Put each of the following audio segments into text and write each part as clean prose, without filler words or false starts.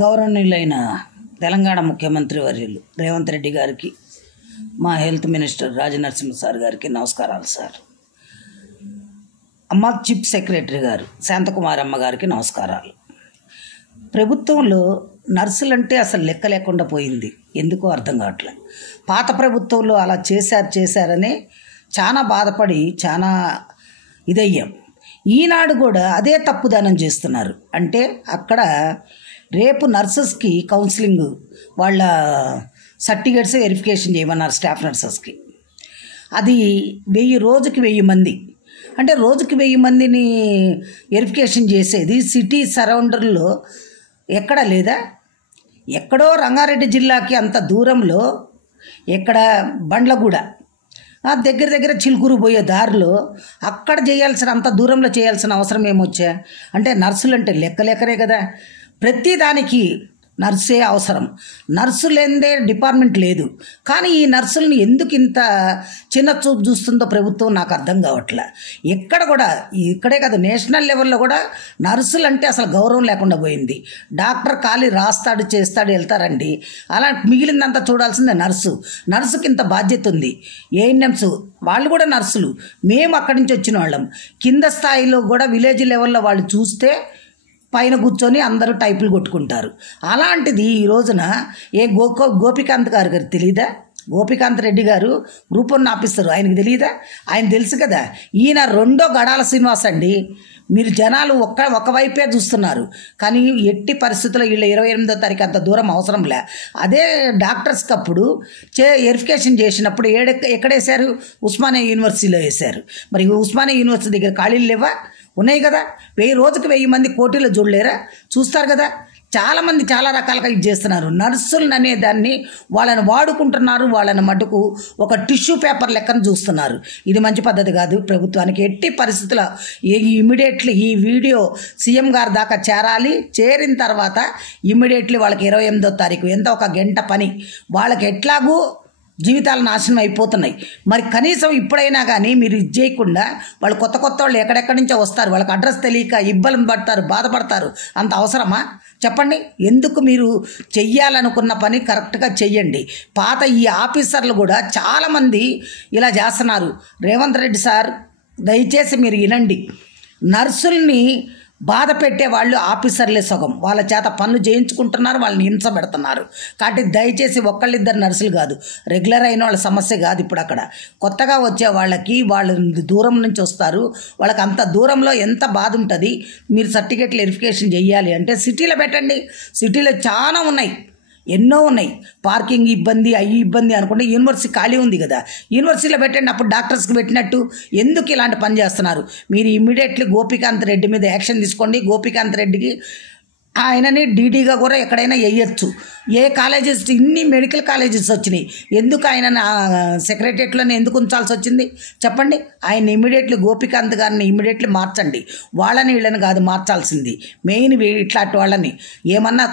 గౌరవనీయులైన తెలంగాణ ముఖ్యమంత్రి వర్యులు రేవంత్ రెడ్డి గారికి, మా హెల్త్ మినిస్టర్ రాజనరసింహ సార్ గారికి నమస్కారాలు సార్. అమ్మ చీఫ్ సెక్రటరీ గారు శాంతకుమార్ అమ్మ గారికి నమస్కారాలు. ప్రభుత్వంలో నర్సులంటే అసలు లెక్క లేకుండా పోయింది, ఎందుకో అర్థం కావట్లేదు. పాత ప్రభుత్వంలో అలా చేశారని చాలా బాధపడి చాలా ఇదయ్యాం. ఈనాడు కూడా అదే తప్పుదానం చేస్తున్నారు. అంటే అక్కడ రేపు నర్సెస్కి కౌన్సిలింగ్ వాళ్ళ సర్టిఫికేట్స్ వెరిఫికేషన్ చేయమన్నారు స్టాఫ్ నర్సెస్కి. అది 1000 రోజుకి 1000 మంది, అంటే రోజుకి 1000 మందిని వెరిఫికేషన్ చేసేది సిటీ సరౌండర్లో ఎక్కడ లేదా? ఎక్కడో రంగారెడ్డి జిల్లాకి అంత దూరంలో, ఎక్కడ బండ్లగూడ దగ్గర చిలుకూరు పోయే దారిలో అక్కడ చేయాల్సిన, అంత దూరంలో చేయాల్సిన అవసరం ఏమొచ్చా? అంటే నర్సులు అంటే లెక్కలే కదా. ప్రతి దానికి నర్సే అవసరం. నర్సు లేనిదే డిపార్ట్మెంట్ లేదు. కానీ ఈ నర్సుల్ని ఎందుకు ఇంత చిన్న చూపు చూస్తుందో ప్రభుత్వం నాకు అర్థం కావట్లే. ఎక్కడ కూడా, ఇక్కడే కదా నేషనల్ లెవెల్లో కూడా నర్సులు అంటే అసలు గౌరవం లేకుండా పోయింది. డాక్టర్ ఖాళీ రాస్తాడు, చేస్తాడు, వెళ్తారండి. అలా మిగిలిందంతా చూడాల్సిందే నర్సుకి ఇంత బాధ్యత ఉంది. ఏఎన్ఎంస్ వాళ్ళు కూడా నర్సులు. మేము అక్కడి నుంచి వచ్చిన వాళ్ళం. కింద స్థాయిలో కూడా విలేజ్ లెవెల్లో వాళ్ళు చూస్తే పైన కూర్చొని అందరూ టైపులు కొట్టుకుంటారు. అలాంటిది ఈ రోజున గోపికాంత్ గారు తెలియదా? గోపికాంత్ రెడ్డి గారు గ్రూప్ 1 ఆఫీసర్, ఆయనకు తెలియదా? ఆయన తెలుసు కదా. ఈయన రెండో గడాల శ్రీనివాస్ అండి. మీరు జనాలు ఒకవైపే చూస్తున్నారు, కానీ ఎట్టి పరిస్థితుల్లో వీళ్ళ 28వ తారీఖు అంత దూరం అవసరం లే. అదే డాక్టర్స్కి అప్పుడు వెరిఫికేషన్ చేసినప్పుడు ఎక్కడేశారు? ఉస్మానియా యూనివర్సిటీలో వేశారు. మరి ఉస్మానియా యూనివర్సిటీ దగ్గర ఖాళీలు లేవా? ఉన్నాయి కదా. 1000 రోజుకి 1000 మంది కోటీలో చూడలేరా? చూస్తారు కదా. చాలామంది చాలా రకాలుగా ఇది చేస్తున్నారు. నర్సులను అనే దాన్ని వాళ్ళని వాడుకుంటున్నారు. వాళ్ళని మటుకు ఒక టిష్యూ పేపర్ లెక్కన చూస్తున్నారు. ఇది మంచి పద్ధతి కాదు. ప్రభుత్వానికి ఎట్టి పరిస్థితుల్లో ఇమ్మీడియట్లీ ఈ వీడియో సీఎం గారి దాకా చేరాలి. చేరిన తర్వాత ఇమ్మీడియట్లీ వాళ్ళకి 28వ తారీఖు ఎంత ఒక గంట పని. వాళ్ళకి ఎట్లాగూ జీవితాలు నాశనం అయిపోతున్నాయి. మరి కనీసం ఇప్పుడైనా కానీ మీరు ఇది చేయకుండా, వాళ్ళు కొత్త వాళ్ళు ఎక్కడెక్కడి నుంచో వస్తారు, వాళ్ళకి అడ్రస్ తెలియక ఇబ్బంది పడతారు, బాధపడతారు. అంత అవసరమా చెప్పండి? ఎందుకు? మీరు చెయ్యాలనుకున్న పని కరెక్ట్గా చెయ్యండి. పాత ఈ ఆఫీసర్లు కూడా చాలామంది ఇలా చేస్తున్నారు. రేవంత్ రెడ్డి సార్ దయచేసి మీరు వినండి. నర్సుల్ని బాధ పెట్టే వాళ్ళు ఆఫీసర్లే సగం. వాళ్ళ చేత పనులు చేయించుకుంటున్నారు, వాళ్ళని హింస పెడుతున్నారు. కాబట్టి దయచేసి ఒక్కళ్ళిద్దరు నర్సులు కాదు, రెగ్యులర్ అయిన వాళ్ళ సమస్య కాదు. ఇప్పుడు అక్కడ కొత్తగా వచ్చే వాళ్ళకి, వాళ్ళు దూరం నుంచి వస్తారు, వాళ్ళకి అంత దూరంలో ఎంత బాధ ఉంటుంది. మీరు సర్టిఫికేట్లు వెరిఫికేషన్ చేయాలి అంటే సిటీలో పెట్టండి. సిటీలో చాలా ఉన్నాయి, ఎన్నో ఉన్నాయి. పార్కింగ్ ఇబ్బంది, ఇబ్బంది అనుకుంటే యూనివర్సిటీ ఖాళీ ఉంది కదా, యూనివర్సిటీలో పెట్టండి. అప్పుడు డాక్టర్స్కి పెట్టినట్టు ఎందుకు ఇలాంటి పని చేస్తున్నారు? మీరు ఇమ్మీడియట్లీ గోపికాంత్ రెడ్డి మీద యాక్షన్ తీసుకోండి. గోపికాంత్ రెడ్డికి ఆయనని డీడీగా కూడా ఎక్కడైనా వేయచ్చు. ఏ కాలేజెస్, ఇన్ని మెడికల్ కాలేజెస్ వచ్చినాయి, ఎందుకు ఆయన సెక్రటరియట్లోనే ఎందుకు ఉంచాల్సి వచ్చింది చెప్పండి? ఆయన ఇమ్మీడియట్లీ గోపికాంత్ గారిని ఇమ్మీడియట్లీ మార్చండి. వాళ్ళని వీళ్ళని కాదు మార్చాల్సింది, మెయిన్ ఇట్లాంటి వాళ్ళని. ఏమన్నా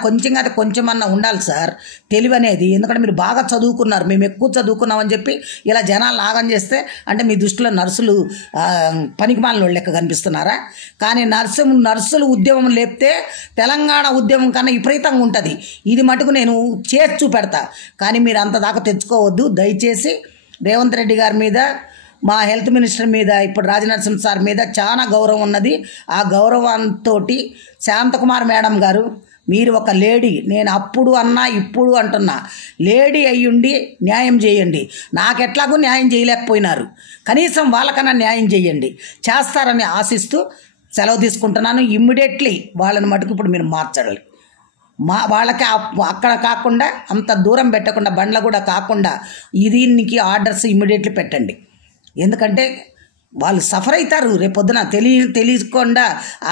కొంచెమన్నా ఉండాలి సార్ తెలివి అనేది. ఎందుకంటే మీరు బాగా చదువుకున్నారు, మేము ఎక్కువ చదువుకున్నామని చెప్పి ఇలా జనాలు ఆగం చేస్తే, అంటే మీ దృష్టిలో నర్సులు పనికిమాలిన లెక్క కనిపిస్తున్నారా? కానీ నర్సులు ఉద్యమం లేపితే తెలంగాణ ఉద్యమం కన్నా విపరీతంగా ఉంటుంది. ఇది మటుకు నేను చేసి చూపెడతా. కానీ మీరు అంత దాకా తెచ్చుకోవద్దు దయచేసి. రేవంత్ రెడ్డి గారి మీద, మా హెల్త్ మినిస్టర్ మీద, ఇప్పుడు రాజనరసింహ సార్ మీద చాలా గౌరవం ఉన్నది. ఆ గౌరవంతో శాంతకుమార్ మేడం గారు, మీరు ఒక లేడీ, నేను అప్పుడు అన్నా ఇప్పుడు అంటున్నా, లేడీ అయ్యుండి న్యాయం చేయండి. నాకెట్లాగూ న్యాయం చేయలేకపోయినారు, కనీసం వాళ్ళకన్నా న్యాయం చేయండి. చేస్తారని ఆశిస్తూ సెలవు తీసుకుంటున్నాను. ఇమ్మీడియట్లీ వాళ్ళని మటుకు ఇప్పుడు మీరు మార్చాలి. వాళ్ళకి అక్కడ కాకుండా, అంత దూరం పెట్టకుండా, బండ్ల కూడా కాకుండా దీనికి ఆర్డర్స్ ఇమ్మీడియట్లీ పెట్టండి. ఎందుకంటే వాళ్ళు సఫర్ అవుతారు. రేపొద్దున తెలియకుండా,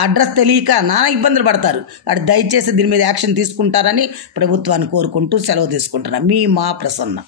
అడ్రస్ తెలియక నానా ఇబ్బందులు పడతారు. వాడు దయచేసి దీని మీద యాక్షన్ తీసుకుంటారని ప్రభుత్వాన్ని కోరుకుంటూ సెలవు తీసుకుంటున్నా. మా ప్రసన్న.